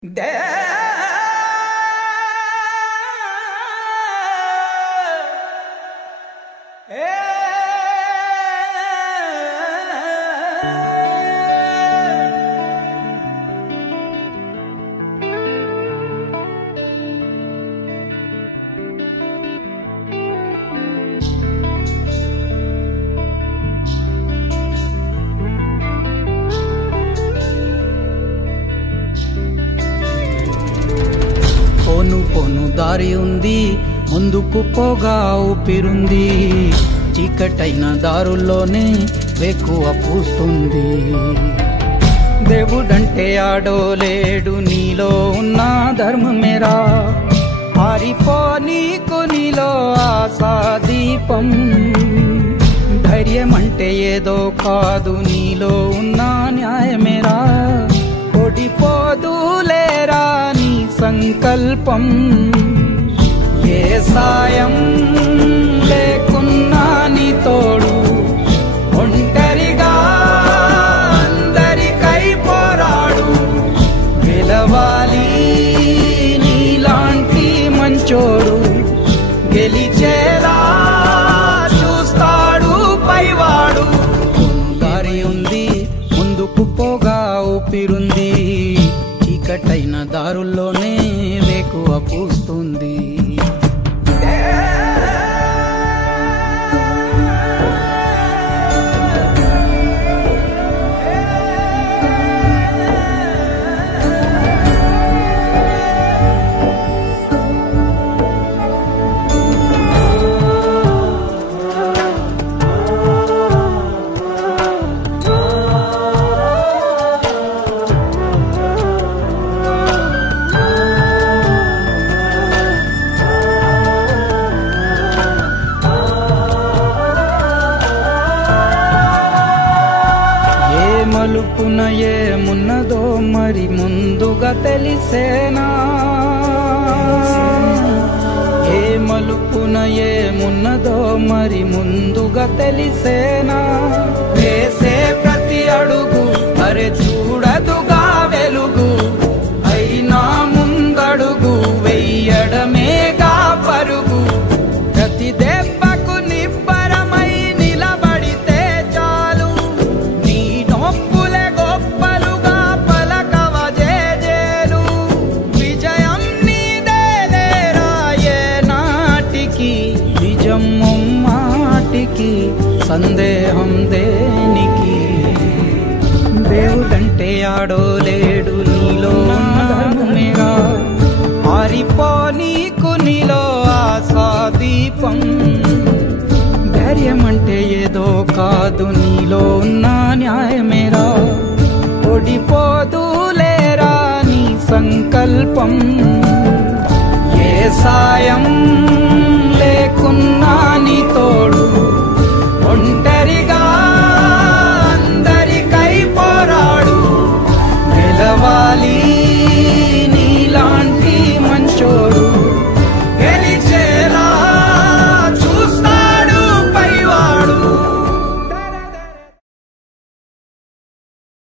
There. దారి ఉంది ముందుకు పోగా ఊపిరుంది. చీకటైన దారుల్లోనే వెక్కువ పూస్తుంది. దేవుడంటే ఆడోలేడు నీలో ఉన్న ధర్మమేరా. పారిపో నీకు నీలో ఆశా దీపం. ధైర్యం అంటే ఏదో కాదు నీలో ఉన్న న్యాయమేరా. ఓడిపోదులేరా నీ సంకల్పం. ఏ సాయం లేకున్నా నీ తోడు ఒంటరిగా అందరికై పోరాడు. గెలవాలి నీలాంటి మంచోడు. గెలిచేలా చూస్తాడు పైవాడు. దారి ఉంది ముందుకు పోగా ఊపిరుంది. చీకటైన దారుల్లోనే వేకువ పూస్తుంది. మలుపున ఏమున్నదో మరి ముందుగా తెలిసేనా? ఏ మలుపున ఏమున్నదో మరి ముందుగా తెలిసేనా? వేసే సందేహం దేనికి? దేవుడంటే ఆడో లేడు నీలో ధర్మమేగా ఆరిపో నీకు నీలో ఆశా దీపం. ధైర్యం అంటే ఏదో కాదు నీలో ఉన్న న్యాయమేరా? ఓడిపోదులేరా నీ సంకల్పం? ఏ సాయం Bali.